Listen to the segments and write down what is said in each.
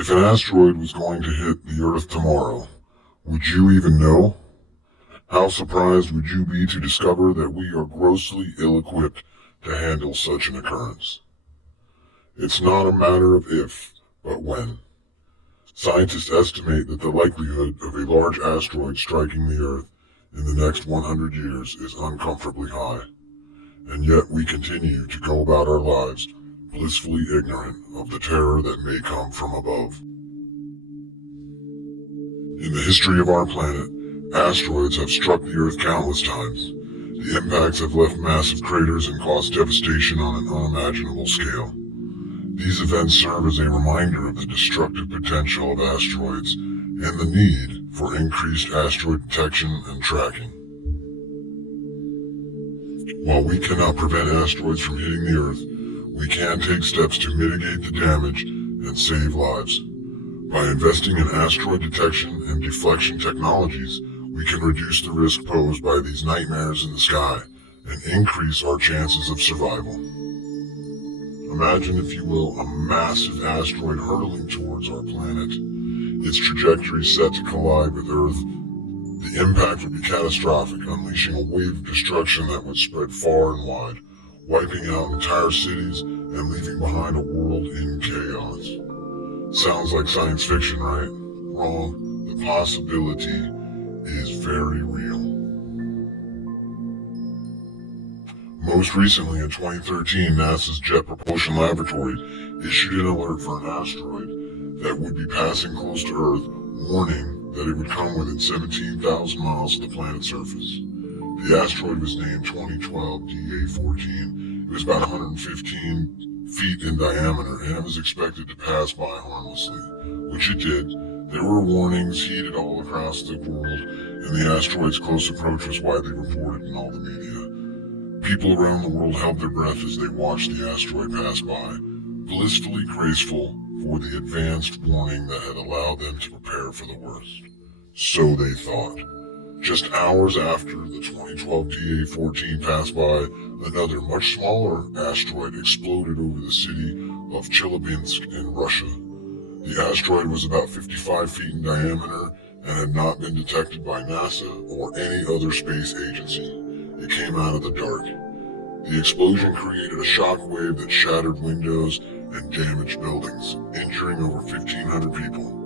If an asteroid was going to hit the Earth tomorrow, would you even know? How surprised would you be to discover that we are grossly ill-equipped to handle such an occurrence? It's not a matter of if, but when. Scientists estimate that the likelihood of a large asteroid striking the Earth in the next 100 years is uncomfortably high, and yet we continue to go about our lives blissfully ignorant of the terror that may come from above. In the history of our planet, asteroids have struck the Earth countless times. The impacts have left massive craters and caused devastation on an unimaginable scale. These events serve as a reminder of the destructive potential of asteroids and the need for increased asteroid detection and tracking. While we cannot prevent asteroids from hitting the Earth, we can take steps to mitigate the damage and save lives. By investing in asteroid detection and deflection technologies, we can reduce the risk posed by these nightmares in the sky and increase our chances of survival. Imagine, if you will, a massive asteroid hurtling towards our planet, its trajectory set to collide with Earth. The impact would be catastrophic, unleashing a wave of destruction that would spread far and wide, wiping out entire cities and leaving behind a world in chaos. Sounds like science fiction, right? Wrong. The possibility is very real. Most recently, in 2013, NASA's Jet Propulsion Laboratory issued an alert for an asteroid that would be passing close to Earth, warning that it would come within 17,000 miles of the planet's surface. The asteroid was named 2012 DA14. It was about 115 feet in diameter, and it was expected to pass by harmlessly, which it did. There were warnings heeded all across the world, and the asteroid's close approach was widely reported in all the media. People around the world held their breath as they watched the asteroid pass by, blissfully graceful for the advanced warning that had allowed them to prepare for the worst. So they thought. Just hours after the 2012 DA14 passed by, another much smaller asteroid exploded over the city of Chelyabinsk in Russia. The asteroid was about 55 feet in diameter and had not been detected by NASA or any other space agency. It came out of the dark. The explosion created a shock wave that shattered windows and damaged buildings, injuring over 1,500 people.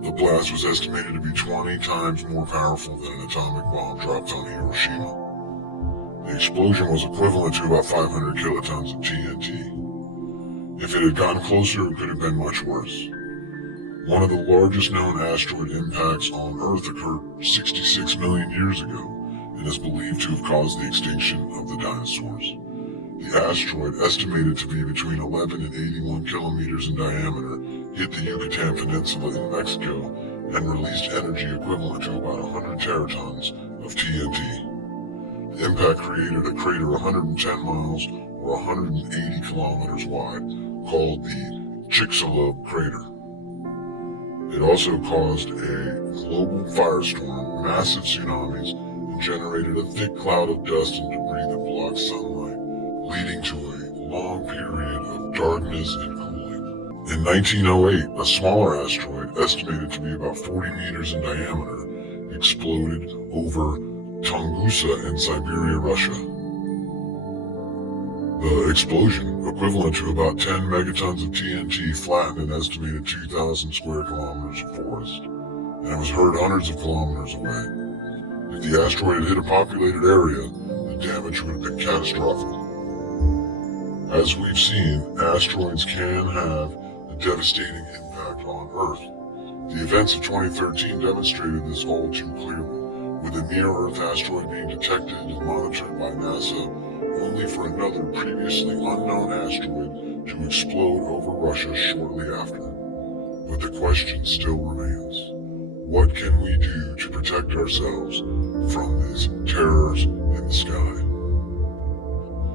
The blast was estimated to be 20 times more powerful than an atomic bomb dropped on Hiroshima. The explosion was equivalent to about 500 kilotons of TNT. If it had gotten closer, it could have been much worse. One of the largest known asteroid impacts on Earth occurred 66 million years ago and is believed to have caused the extinction of the dinosaurs. The asteroid, estimated to be between 11 and 81 kilometers in diameter, hit the Yucatan Peninsula in Mexico and released energy equivalent to about 100 teratons of TNT. The impact created a crater 110 miles or 180 kilometers wide called the Chicxulub crater. It also caused a global firestorm, massive tsunamis, and generated a thick cloud of dust and debris that blocked sunlight, leading to a long period of darkness and cooling. In 1908, a smaller asteroid, estimated to be about 40 meters in diameter, exploded over Tunguska in Siberia, Russia. The explosion, equivalent to about 10 megatons of TNT, flattened an estimated 2,000 square kilometers of forest, and it was heard hundreds of kilometers away. If the asteroid had hit a populated area, the damage would have been catastrophic. As we've seen, asteroids can have a devastating impact on Earth. The events of 2013 demonstrated this all too clearly, with a near-Earth asteroid being detected and monitored by NASA, only for another previously unknown asteroid to explode over Russia shortly after. But the question still remains: what can we do to protect ourselves from these terrors in the sky?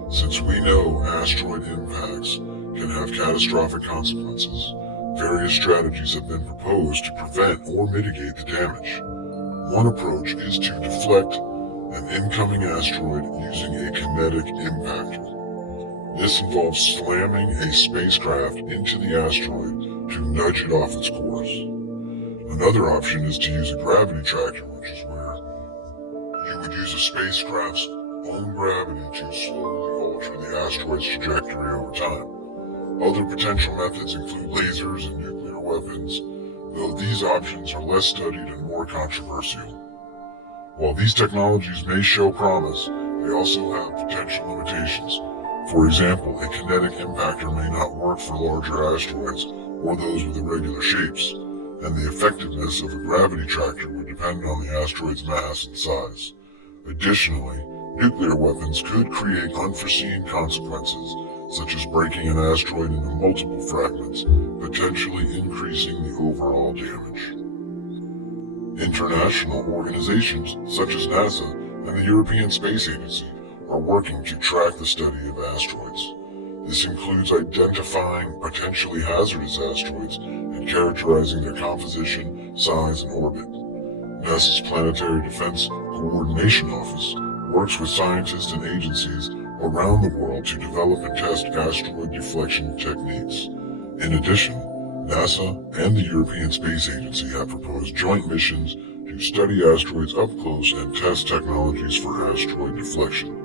Since we know asteroid impacts can have catastrophic consequences, various strategies have been proposed to prevent or mitigate the damage. One approach is to deflect an incoming asteroid using a kinetic impactor. This involves slamming a spacecraft into the asteroid to nudge it off its course. Another option is to use a gravity tractor, which is where you would use a spacecraft's own gravity to slowly alter the asteroid's trajectory over time. Other potential methods include lasers and nuclear weapons, though these options are less studied and more controversial. While these technologies may show promise, they also have potential limitations. For example, a kinetic impactor may not work for larger asteroids or those with irregular shapes, and the effectiveness of a gravity tractor would depend on the asteroid's mass and size. Additionally, nuclear weapons could create unforeseen consequences, such as breaking an asteroid into multiple fragments, potentially increasing the overall damage. International organizations such as NASA and the European Space Agency are working to track the study of asteroids. This includes identifying potentially hazardous asteroids and characterizing their composition, size, and orbit. NASA's Planetary Defense Coordination Office works with scientists and agencies around the world to develop and test asteroid deflection techniques. In addition, NASA and the European Space Agency have proposed joint missions to study asteroids up close and test technologies for asteroid deflection.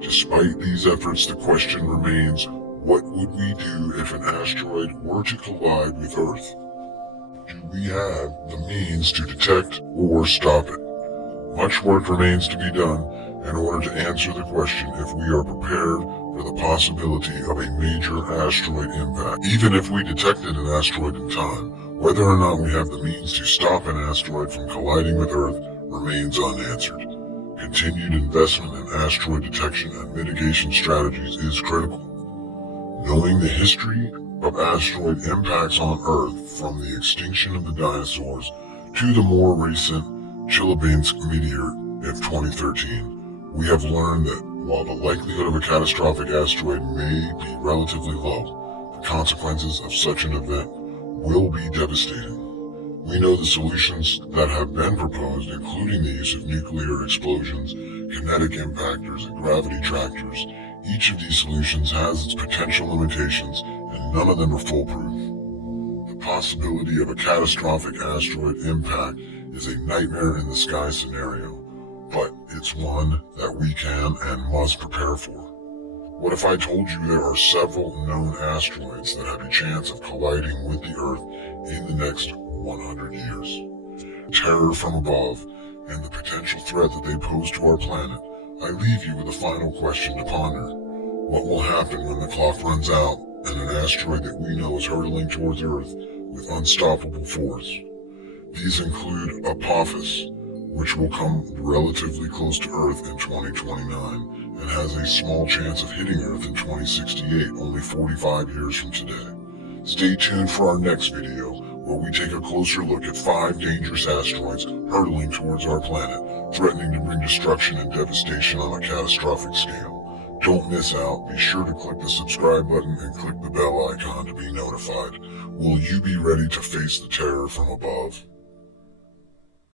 Despite these efforts, the question remains, what would we do if an asteroid were to collide with Earth? Do we have the means to detect or stop it? Much work remains to be done in order to answer the question if we are prepared for the possibility of a major asteroid impact. Even if we detected an asteroid in time, whether or not we have the means to stop an asteroid from colliding with Earth remains unanswered. Continued investment in asteroid detection and mitigation strategies is critical. Knowing the history of asteroid impacts on Earth from the extinction of the dinosaurs to the more recent Chelyabinsk meteor of 2013, we have learned that while the likelihood of a catastrophic asteroid may be relatively low, the consequences of such an event will be devastating. We know the solutions that have been proposed, including the use of nuclear explosions, kinetic impactors, and gravity tractors. Each of these solutions has its potential limitations, and none of them are foolproof. The possibility of a catastrophic asteroid impact is a nightmare in the sky scenario, but it's one that we can and must prepare for. What if I told you there are several known asteroids that have a chance of colliding with the Earth in the next 100 years? Terror from above and the potential threat that they pose to our planet, I leave you with a final question to ponder. What will happen when the clock runs out and an asteroid that we know is hurtling towards Earth with unstoppable force? These include Apophis, which will come relatively close to Earth in 2029 and has a small chance of hitting Earth in 2068, only 45 years from today. Stay tuned for our next video, where we take a closer look at 5 dangerous asteroids hurtling towards our planet, threatening to bring destruction and devastation on a catastrophic scale. Don't miss out. Be sure to click the subscribe button and click the bell icon to be notified. Will you be ready to face the terror from above?